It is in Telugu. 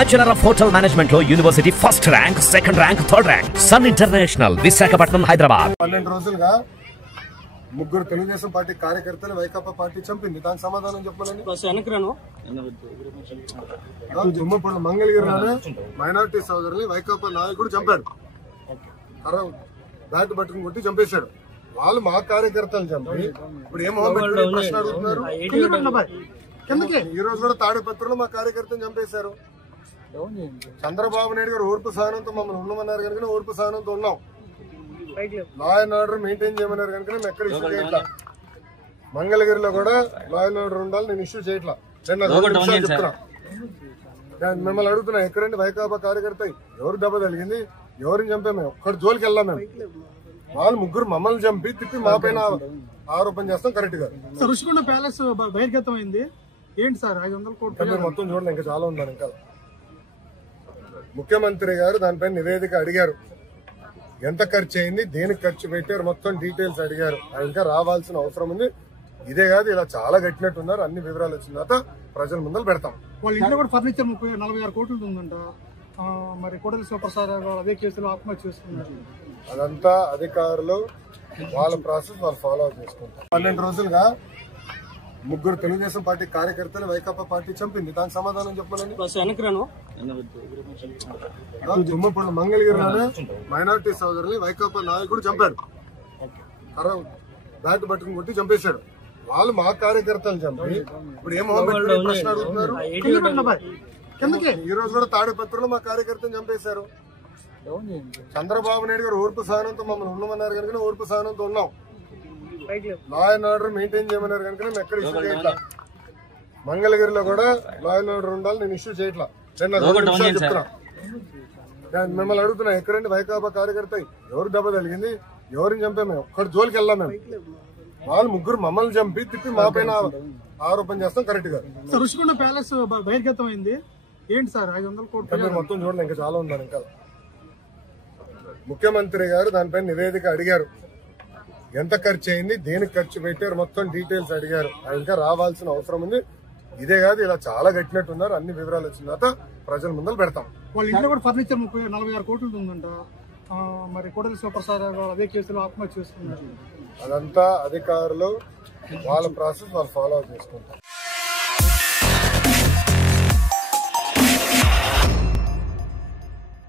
Bachelor of Hotel Management లో university first rank, second rank, third rank. Sun International, Visakhapatnam, Hyderabad. 12 రోజులుగా ముగ్గురు తెలుగుదేశం పార్టీ కార్యకర్తలు వైకాపా పార్టీ చంపింది. దానికి సమాధానం చెప్పాలని దుమ్మపూడి మంగళగిరిలోనే మైనారిటీ సోదరుని వైకాపా నాయకుడు చంపాడు. బ్యాట్ పట్టుకుని కొట్టి చంపేశాడు. వాళ్ళు మా కార్యకర్తలు చంపి ఇప్పుడు ఏమో ప్రశ్న అడుగుతున్నారు. ఈ రోజు కూడా తాడిపత్రిలో మా కార్యకర్తను చంపేశారు. చంద్రబాబు నాయుడు గారు ఓర్పు సహనంతో మమ్మల్ని ఉండమన్నారు కనుక ఓర్పు సహనంతో ఉన్నాం. లా అండ్ ఆర్డర్ మెయింటైన్ చేయమన్నారు కనుక మేము ఎక్కడ ఇష్యూ చేయట్లా. మంగళగిరిలో కూడా లా అండ్ ఆర్డర్ ఉండాలి, నేను ఇష్యూ చేయట్లా. చెప్తున్నా, మిమ్మల్ని అడుగుతున్నా, ఎక్కడండి వైకాపా కార్యకర్త ఎవరు దెబ్బ తగిలింది, ఎవరిని చంపే మేము ఒక్కటి జోలికి వెళ్ళాం. మేము వాళ్ళు ముగ్గురు మమ్మల్ని చంపి తిప్పి మా పైన ఆరోపణ చేస్తాం. కరెక్ట్ గా రుషికొండ ప్యాలెస్ బహిర్గతం అయింది. ఏంటి సార్ 500 కోట్లు మొత్తం చూడండి, ఇంకా చాలా ఉందని. ఇంకా ముఖ్యమంత్రి గారు దానిపైన నివేదిక అడిగారు. ఎంత ఖర్చు అయింది, దేనికి ఖర్చు పెట్టారు, మొత్తం డీటెయిల్స్ అడిగారు. ఇంకా రావాల్సిన అవసరం ఉంది. ఇదే కాదు, ఇలా చాలా కట్టినట్టున్నారు. అన్ని వివరాలు వచ్చిన తర్వాత ప్రజల ముందర పెడతాం. వాళ్ళ ఇంట్లో కూడా ఫర్నిచర్ 46 కోట్లు ఉందంట. మరి కోడలి శివప్రసాద్ అదే కేసులో ఆత్మహత్య చేసుకున్నారు. అదంతా అధికారులు వాళ్ళ ప్రాసెస్ వాళ్ళు ఫాలో చేసుకుంటారు. 12 రోజులుగా ముగ్గురు తెలుగుదేశం పార్టీ కార్యకర్తలు వైకాపా పార్టీ చంపింది. దానికి సమాధానం చెప్పాలని దుమ్మపూడి మంగళగిరిలోనే మైనారిటీ సోదరుని వైకాపా నాయకుడు చంపాడు. బ్యాట్ పట్టుకుని కొట్టి చంపేశాడు. వాళ్ళు మా కార్యకర్తలు చంపి ఇప్పుడు ఏమో ప్రశ్న అడుగుతున్నారు. ఈ రోజు కూడా తాడిపత్రిలో మా కార్యకర్తను చంపేశారు. చంద్రబాబు నాయుడు గారు ఓర్పు సహనంతో మమ్మల్ని ఉండమన్నారు కనుక ఓర్పు సహనంతో ఉన్నాం. లా అండ్ ఆర్డర్ మెయింటైన్ చేయమన్నారు కనుక మేము ఎక్కడ ఇష్యూ చేయట్లా. మంగళగిరిలో కూడా లా అండ్ ఆర్డర్ ఉండాలి, నేను ఇష్యూ చేయట్లా. చెప్తున్నా, మిమ్మల్ని అడుగుతున్నా, ఎక్కడండి వైకాపా కార్యకర్త ఎవరు దెబ్బ తగిలింది, ఎవరిని చంపే మేము ఒక్కటి జోలికి వెళ్ళాం. మేము వాళ్ళు ముగ్గురు మమ్మల్ని చంపి తిప్పి మా పైన ఆరోపణ చేస్తాం. కరెక్ట్ గా రుషికొండ ప్యాలెస్ బహిర్గతం అయింది. ఏంటి సార్ 500 కోట్లు మొత్తం చూడండి, ఇంకా చాలా ఉందని. ఇంకా ముఖ్యమంత్రి గారు దానిపైన నివేదిక అడిగారు. ఎంత ఖర్చు అయింది, దేనికి ఖర్చు పెట్టారు, మొత్తం డీటెయిల్స్ అడిగారు. ఇంకా రావాల్సిన అవసరం ఉంది. ఇదే కాదు, ఇలా చాలా కట్టినట్టున్నారు. అన్ని వివరాలు వచ్చిన తర్వాత ప్రజల ముందర పెడతాం. వాళ్ళ ఇంట్లో కూడా ఫర్నిచర్ 46 కోట్లు ఉందంట. మరి కోడలి శివప్రసాద్ అదే కేసులో ఆత్మహత్య చేసుకున్నారు. అదంతా అధికారులు వాళ్ళ ప్రాసెస్ వాళ్ళు ఫాలో చేసుకుంటారు.